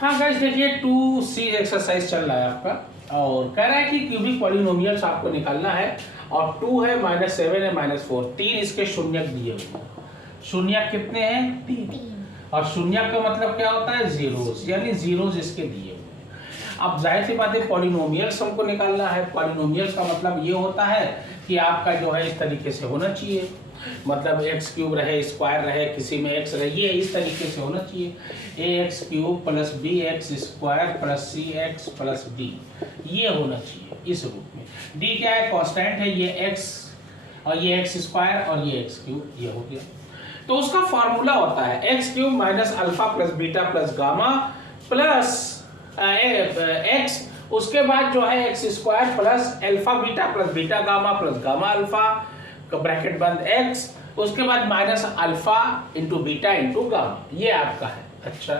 हाँ गाइस देखिए 2C exercise चल रहा है आपका और कह रहा है कि क्यूबिक पॉलिनोमियल्स आपको निकालना है और 2 है -7 है -4 तीन इसके शून्यक दिए हुए हैं। शून्यक कितने हैं? 3 और शून्यक का मतलब क्या होता है? जीरोस, यानी जीरोस इसके दिए हुए हैं। अब जाहिर सी बात है पॉलिनोमियल्स हमको निकालना है। पॉलिनोमियल्स का मतलब ये होता है कि आपका जो है इस तरीके से होना चाहिए, मतलब एक्स क्यूब रहे, स्क्वायर रहे, किसी में एक्स रहे, ये इस तरीके से होना चाहिए। A x cube plus b x square plus c x plus d, ये होना चाहिए इस रूप में। डी क्या है? कांस्टेंट है, ये एक्स और ये एक्स स्क्वायर और ये एक्स क्यूब, ये हो गया। तो उसका फॉर्मूला होता है x cube minus alpha plus beta plus gamma plus x, उसके बाद जो है x square plus alpha beta gamma plus gamma alpha bracket बंद एक्स, उसके बाद minus alpha into beta into gamma, ये आपका है। अच्छा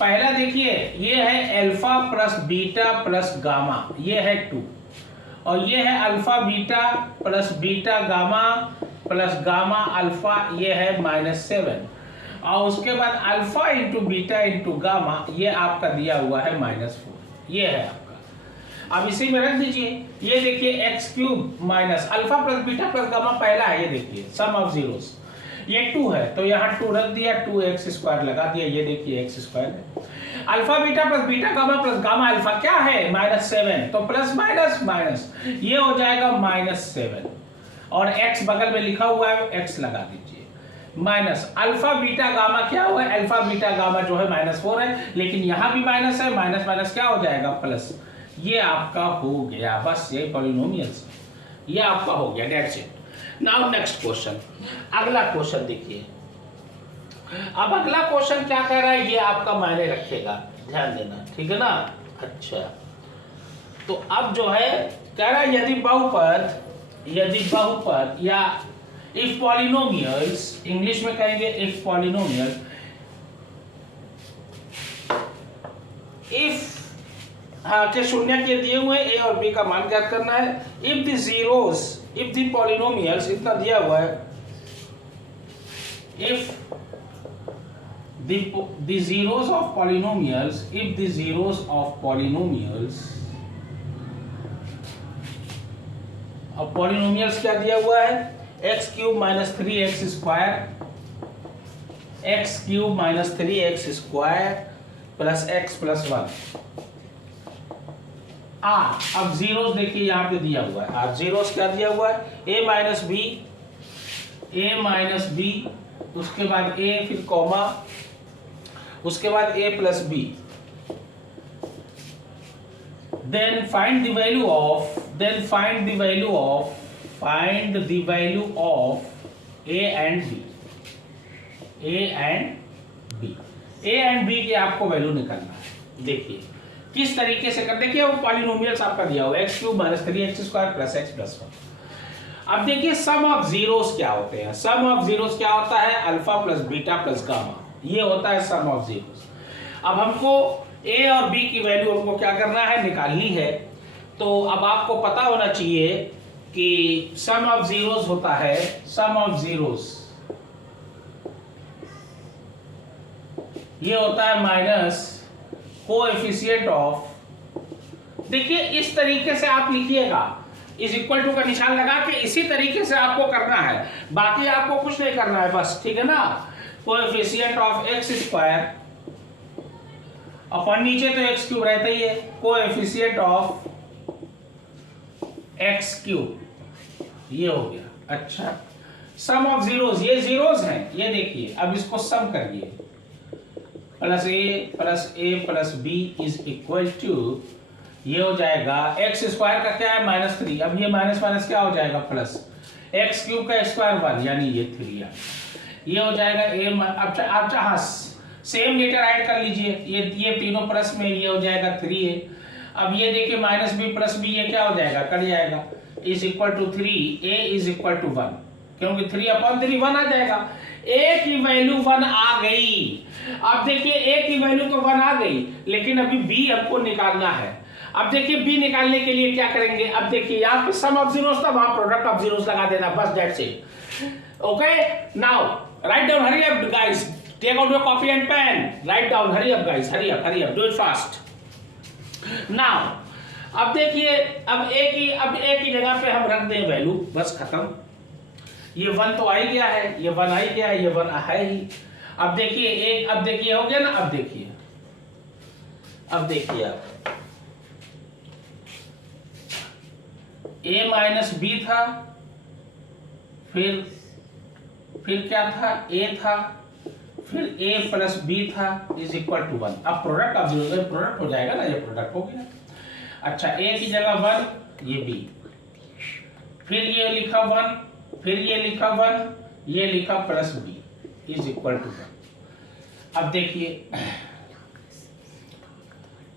पहला देखिए ये है alpha plus beta plus gamma, ये है 2 और ये है alpha beta plus beta gamma plus gamma alpha, ये है -7 और उसके बाद alpha into beta into gamma, ये आपका दिया हुआ है -4, ये है आपका। अब इसी में रख दीजिए, ये देखिए x cube minus alpha plus beta plus gamma पहला है, ये देखिए सम ऑफ जीरोस, ये 2 है तो यहाँ 2 रख दिया, 2x स्क्वायर लगा दिया, ये देखिए एक्स स्क्वायर है। Alpha beta plus beta gamma plus gamma alpha क्या है? -7, तो प्लस माइनस माइनस ये हो जाएगा -7 और x बगल में लिखा हुआ है, x लगा दीजिए माइनस अल्फा बीटा गामा क्या हुआ है? अल्फा बीटा गामा जो है -4 है, लेकिन यहाँ भी माइनस है, माइनस माइनस क्या हो जाएगा? प्लस, ये आपका हो गया। बस ये पॉलिनोमियल्स, ये आपका हो गया, that's it. Now next question, अगला क्वेश्चन देखिए। अब अगला क्वेश्चन क्या कह रहा है, ये आपका मायने रखेगा, ध्यान देना, ठीक है ना। अच्छा तो अब जो है कह रहा है यदि बहुपद या इफ पॉलिनोमियल्स, इंग्लिश में कहेंगे इफ पॉलिनोमियल, इफ हाँ के शून्य के दिए हुए ए और बी का मान ज्ञात करना है। If the zeros, if the polynomials, इतना दिया हुआ है, if the zeros of polynomials, if the zeros of polynomials, अब पॉलिनोमियल्स क्या दिया हुआ है? X cube minus 3x square, x cube minus 3x square plus x plus 1। अब जीरोस देखिए यहाँ पे दिया हुआ है, जीरोस क्या दिया हुआ है? a माइनस बी, उसके बाद a फिर कॉमा, उसके बाद a plus B, then find the value of a and b की आपको वैल्यू निकालना है। देखिए किस तरीके से कर, देखिए वो पॉलिनोमियल्स आपका दिया हुआ है x cube minus 3x square plus x plus 1। अब देखिए सम ऑफ जीरोस क्या होते हैं? सम ऑफ जीरोस क्या होता है? Alpha plus beta plus gamma, ये होता है सम ऑफ जीरोस। अब हमको ए और बी की वैल्यू हमको क्या करना है? निकालनी है। तो अब आपको पता होना चाहिए कि सम ऑफ जीरोस होता है, सम ऑफ जीरोस ये होता है माइनस कोएफिशिएंट ऑफ, देखिए इस तरीके से आप लिखिएगा, इज इक्वल टू का निशान लगा के इसी तरीके से आपको करना है, बाकी आपको कुछ नहीं करना है बस, ठीक है ना। Coefficient of x square upon नीचे तो एक्स क्यूब रहता ही है, कोएफिशिएंट ऑफ एक्स क्यूब, ये हो गया। अच्छा सम ऑफ जीरोस, ये जीरोस हैं, ये देखिए अब इसको सम करिए, plus A plus B is equal to, ये हो जाएगा एक्स स्क्वायर का क्या है? -3, अब ये माइनस माइनस क्या हो जाएगा? प्लस एक्स क्यूब का स्क्वायर 1, यानी ये 3 है, ये हो जाएगा ए। अब हाँ सेम लेटर ऐड कर लीजिए, ये तीनों प्लस में, ये हो जाएगा 3 है। अब ये देखिए माइनस बी प्लस बी, ये क्या हो जाएगा? कट जाएगा, is equal to 3, A is equal to 1, क्योंकि 3/3 1 आ जाएगा। ए की वैल्यू 1 आ गई। अब देखिए ए की वैल्यू तो 1 आ गई, लेकिन अभी बी हमको निकालना है। अब देखिए बी निकालने के लिए क्या करेंगे? अब देखिए यहाँ पे सम ऑफ जीरोस था, वहां प्रोडक्ट ऑफ जीरोस लगा देना, बस that's it. Okay now write down, hurry up guys, take out your copy and pen, write down, hurry up guys, hurry up, do it fast. Now अब देखिए, अब एक ही जगह पे हम रख दें वैल्यू, बस खत्म। ये 1 तो आ ही गया है, ये 1 आ ही गया है, ये 1 है ही। अब देखिए अब देखिए हो गया ना। अब देखिए आप a माइनस बी था, फिर क्या था, a था, फिर a प्लस बी था इज इक्वल टू 1। अब प्रोडक्ट आप जोड़ोगे, प्रोडक्ट हो जाएगा ना, ये प्रोडक्ट हो गया। अच्छा, a की जगह 1, ये b, फिर ये लिखा 1, फिर ये लिखा 1, ये लिखा plus B is equal to 1। अब देखिए,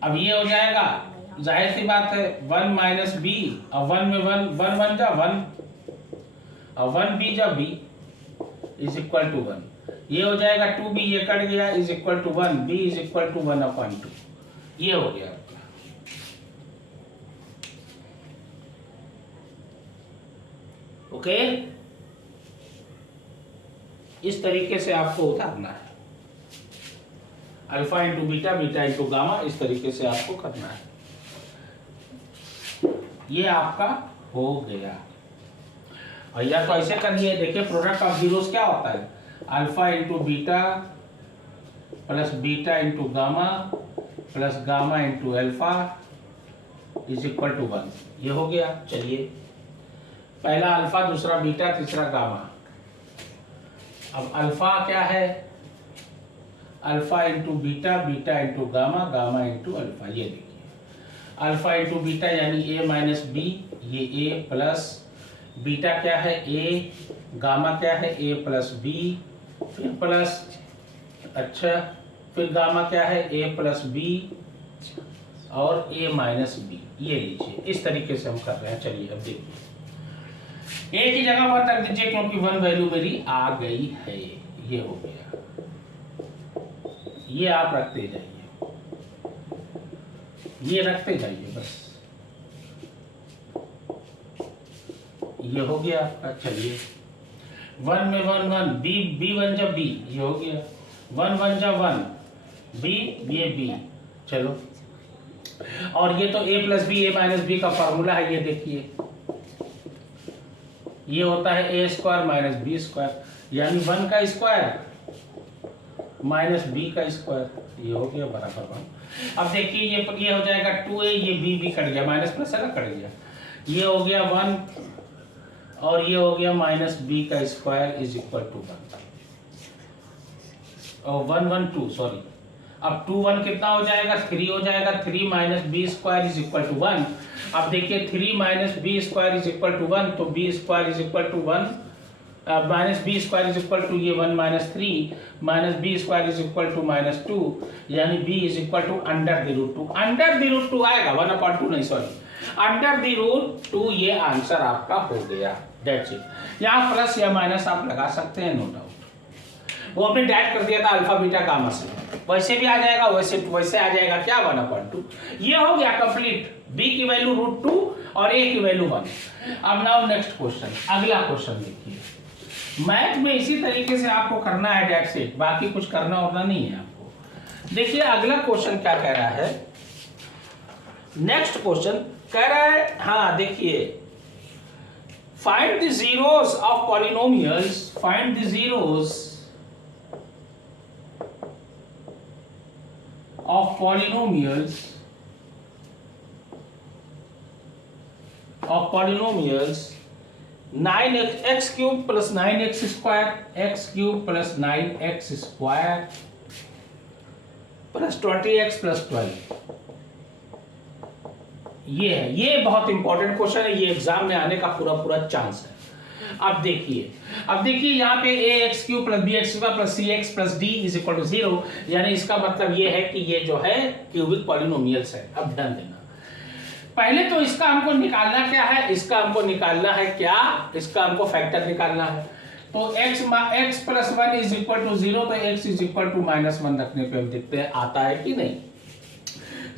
अब ये हो जाएगा, जाहिर सी बात है 1 माइनस बी, और 1 में 1 जा 1, और 1 बी जा बी इज इक्वल टू 1। ये हो जाएगा 2b, ये कट गया, is equal to 1, b is equal to 1/2। ये हो गया। ओके, इस तरीके से आपको उतारना है, alpha into beta, beta into gamma, इस तरीके से आपको करना है। ये आपका हो गया। और या तो ऐसे करिए, देखिए प्रोडक्ट ऑफ जीरोस क्या होता है, alpha into beta plus beta into gamma plus gamma into alpha is equal to 1। ये हो गया। चलिए, पहला अल्फा, दूसरा बीटा, तीसरा गामा। अब अल्फा क्या है, alpha into beta, beta into gamma, gamma into alpha. ये देखिए, अल्फा इंटू बीटा यानी a माइनस बी, ये a प्लस बीटा क्या है a, गामा क्या है a प्लस बी, फिर प्लस, अच्छा, फिर गामा क्या है a प्लस बी और a माइनस बी। ये लीजिए, इस तरीके से हम कर रहे हैं। चलिए अब देखिए, a की जगह 1 रख दीजिए, क्योंकि 1 वैल्यू मेरी आ गई है। ये हो गया, ये आप रखते जाइए, ये रखते जाइए, बस ये हो गया आपका। चलिए, 1 में 1 बी 1 जा बी, ये हो गया, 1 जा 1 बी, ये बी। चलो, और ये तो a plus B, a minus B का फॉर्मूला है। ये देखिए, ये होता है a square minus B square, यानी 1 का स्क्वायर माइनस बी का स्क्वायर। ये हो गया बराबर 1। अब देखिए, ये हो जाएगा 2a, ये b कट गया, माइनस प्लस है ना, कट गया। ये हो गया 1 और ये हो गया माइनस बी का स्क्वायर इज इक्वल टू 1 और 1 1 2, सॉरी। अब 2 1 कितना हो जाएगा, 3 हो जाएगा। 3 minus B square is equal to 1। अब देखिए, 3 minus B square is equal to 1, तो B square is equal to 1 minus B square is equal to ये 1 minus 3 minus B square is equal to -2, यानी B is equal to under the root 2। Under the root 2 आएगा, 1/2 नहीं, sorry, under the root 2। ये answer आपका हो गया। That's it. यहाँ plus या माइनस आप लगा सकते हैं, नो डाउट। वो आपने डायरेक्ट कर दिया था अल्फा बीटा गामा से, वैसे भी आ जाएगा, वैसे आ जाएगा क्या, 1/2। ये हो गया कंप्लीट। बी की वैल्यू √2 और ए की वैल्यू 1। अब नाउ नेक्स्ट क्वेश्चन, अगला क्वेश्चन देखिए। मैथ में इसी तरीके से आपको करना है, डेट से, बाकी कुछ करना होना नहीं है आपको। देखिए अगला क्वेश्चन क्या कह रहा है। नेक्स्ट क्वेश्चन कह रहा है, हाँ देखिए, find the zeros of polynomials, find the zeros of polynomials of 9x cube plus 9x square, x cube plus 9x square plus 20x plus 12। ये है, ये बहुत इंपॉर्टेंट क्वेश्चन है, ये एग्जाम में आने का पूरा चांस है। अब देखिए यहाँ पे ax cube plus bx square plus cx plus d is equal to 0, यानी इसका मतलब ये है कि ये जो है क्यूबिक पॉलिनोमियल्स है। अब ध्यान देना, पहले तो इसका हमको निकालना क्या है, इसका हमको निकालना है क्या, इसका हमको फैक्टर निकालना है। तो x plus 1 is equal to 0, तो x इज इक्वल टू -1 रखने पे हम देखते हैं आता है कि नहीं।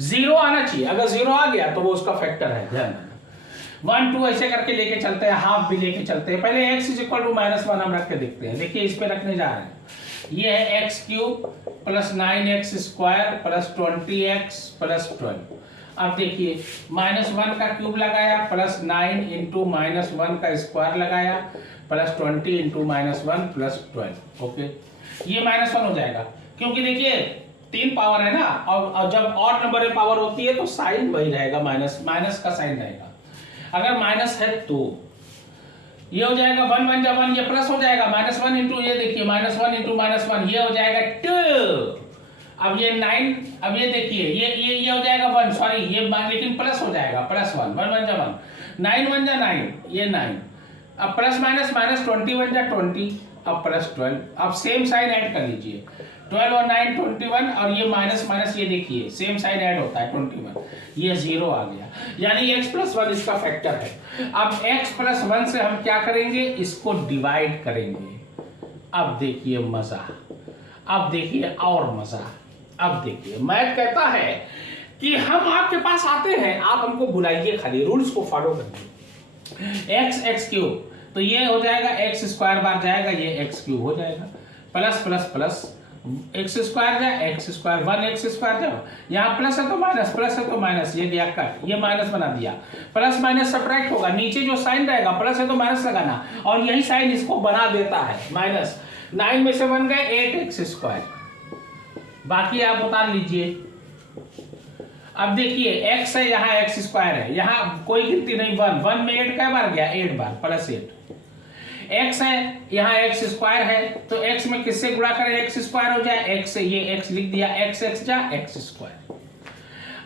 0 आना चाहिए, अगर 0 आ गया तो वो उसका फैक्टर है। ध्यान देना, 1 2 ऐसे करके लेके चलते हैं, हाफ भी लेके चलते हैं। पहले x इज इक्वल टू -1 हम रख के देखते हैं। देखिए इस पे रखने जा रहे हैं, ये है x cube plus 9x square plus 20x plus 12। अब देखिए -1 का क्यूब लगाया प्लस 9 इंटू -1 का स्क्वायर लगाया प्लस 20 इंटू -1 प्लस 12। ओके, ये -1 हो जाएगा क्योंकि देखिए 3 पावर है ना, और जब और नंबर में पावर होती है तो साइन वही रहेगा, माइनस का साइन रहेगा। अगर माइनस है तो ये हो जाएगा 1 1 जा 1, ये प्लस हो जाएगा -1 इंटू ये देखिए -1 इंटू -1 ये हो जाएगा 2। अब ये 9, अब ये देखिए ये हो जाएगा 1, सॉरी ये लेकिन प्लस हो जाएगा +1 1 1 जा 1 9 1 जा 9 ये 9। अब प्लस माइनस -20 1 जा 20, अब प्लस 12। अब सेम साइन ऐड कर लीजिए 12 और 9 21, और ये माइनस माइनस ये देखिए सेम साइन ऐड होता है 21, ये 0 आ गया, यानी x + 1 इसका फैक्टर है। अब x + 1 से हम क्या करेंगे, इसको डिवाइड करेंगे। अब देखिए मजा, अब देखिए और मजा। अब देखिए मैथ कहता है कि हम आपके पास आते हैं, आप हमको बुलाइए, खाली रूल्स को फॉलो करिए। x क्यूब तो ये हो जाएगा x स्क्वायर बार जाएगा, ये x क्यूब हो जाएगा plus plus plus x square जा एक्स स्क्वायर 1x स्क्वायर जाओ, यहाँ प्लस है तो माइनस, प्लस है तो माइनस, ये दिया कट, ये माइनस बना दिया, प्लस माइनस सब्ट्रैक्ट होगा, नीचे जो साइन रहेगा प्लस है तो माइनस लगाना, और यही साइन इसको बना देता है माइनस। 9 में से बन गए 8x स्क्वायर, बाकी आप उतार लीजिए। अब देखिए x है, यहाँ x स्क्वायर है, यहाँ कोई गिनती नहीं, 1 में 8 कै बार गया, 8 बार प्लस 8। x है, यहाँ x स्क्वायर है, तो x में किससे गुणा करें, x स्क्वायर हो जाए, x से ये x लिख दिया, x जा x स्क्वायर।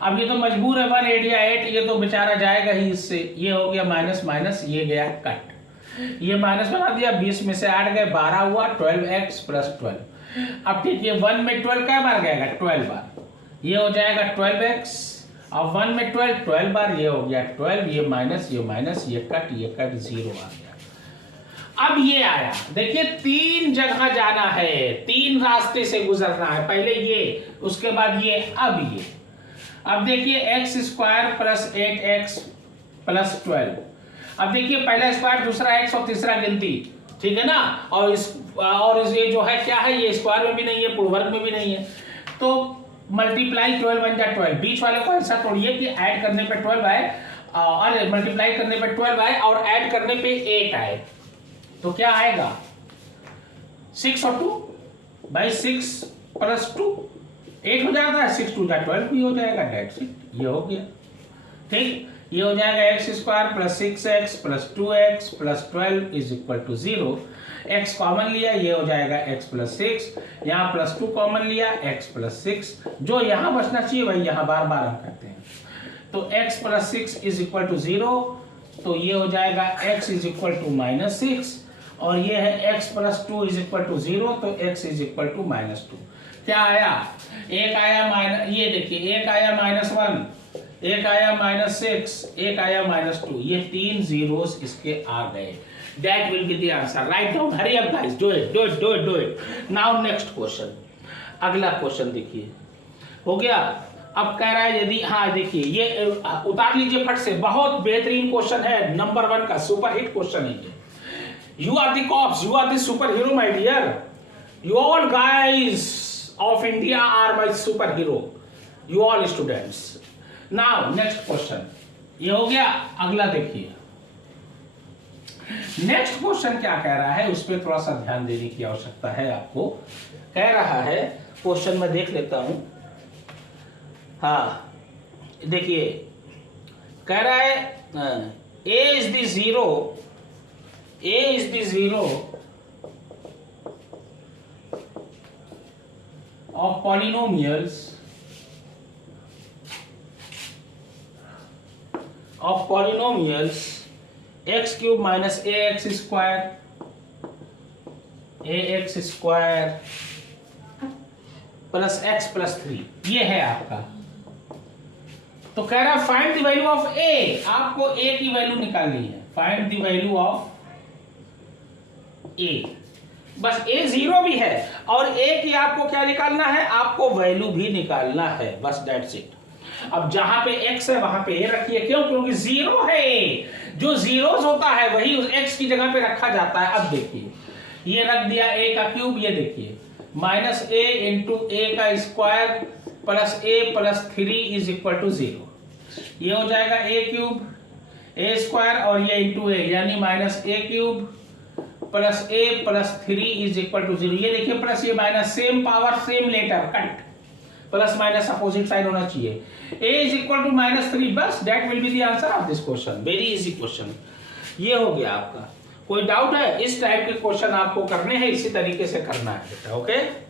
अब ये तो मजबूर है 1 8 या 8, ये तो बेचारा जाएगा ही इससे, ये हो गया माइनस माइनस, ये गया कट, ये माइनस बना दिया, 20 में से 8 गए 12 हुआ 12x + 12। अब ठीक है 1 में 12 कै बार गएगा, 12 बार, ये हो जाएगा 12x, अब 1 में 12 बार, ये हो गया 12, ये माइनस ये कट 0 आ गया। अब ये आया, देखिए 3 जगह जाना है, 3 रास्ते से गुजरना है, पहले ये उसके बाद ये, अब ये। अब देखिए x square plus 8x plus 12। अब देखिए पहला स्क्वायर, दूसरा x और तीसरा गिनती, ठीक है ना, और ये जो है क्या है, ये स्क्वायर में भी नहीं है, पूर्णवर्ग में भी नहीं है, तो मल्टीप्लाई 12 1 जा 12, बीच वाले को ऐसा तोड़िए कि ऐड करने पे 12 आए, और मल्टीप्लाई करने पे 12 आए और ऐड करने पे 8 आए, तो क्या आएगा 6 और 2 भाई 6 + 2 8 हो जाता है, 6 2 जा 12 भी हो जाएगा, डेट्स इट, ये हो गया। ठीक, ये हो जाएगा x square plus 6x plus 2x plus 12 = 0। x common लिया, ये हो जाएगा x + 6, यहाँ +2 कॉमन लिया, x + 6, जो यहाँ बचना चाहिए वही यहाँ बार बार हम करते हैं, तो x + 6 = 0, तो ये हो जाएगा x = -6, और ये है x + 2 = 0, तो x = -2। क्या आया, एक आया ये देखिए, एक आया -1, एक आया -6, एक आया -2, ये 3 zeros इसके आ गए। That will be the answer. Write down. Hurry up guys. Do it. Now next question. अगला क्वेश्चन देखिए, हो गया। अब कह रहा है यदि, हाँ देखिए ये उतार लीजिए फट से, बहुत बेहतरीन क्वेश्चन है, नंबर 1 का सुपर हिट क्वेश्चन है ये। You are the cops, you are the superhero my dear. You all guys of India are my superhero. You all students. Now next question. ये हो गया, अगला देखिए। नेक्स्ट क्वेश्चन क्या कह रहा है, उस पर थोड़ा सा ध्यान देने की आवश्यकता है आपको। कह रहा है क्वेश्चन में, देख लेता हूं, हाँ देखिए, कह रहा है a is the zero of polynomials x³ minus ax square plus x + 3, ये है आपका। तो कह रहा है find the value of a, आपको a की वैल्यू निकालनी है, find the value of a। बस a 0 भी है और a की आपको क्या निकालना है, आपको वैल्यू भी निकालना है, बस दैट्स इट। अब जहां पे x है वहां पे a रखिए, क्यों, क्योंकि 0 है a, जो zeros होता है वही उस x की जगह पे रखा जाता है। अब देखिए ये रख दिया a का क्यूब, ये देखिए माइनस ए इंटू ए का square plus A plus 3 is equal to 0। ये हो जाएगा ए क्यूब ए स्क्वायर और ये इंटू ए, यानी minus A cube plus A plus 3 is equal to 0। ये देखिए प्लस ये minus, same power same letter, cut, plus minus opposite sign होना चाहिए। a इज इक्वल टू -3, बस that will be the answer of this question. Very easy question ये हो गया आपका। कोई डाउट है? इस टाइप के क्वेश्चन आपको करने हैं, इसी तरीके से करना है बेटा। ओके।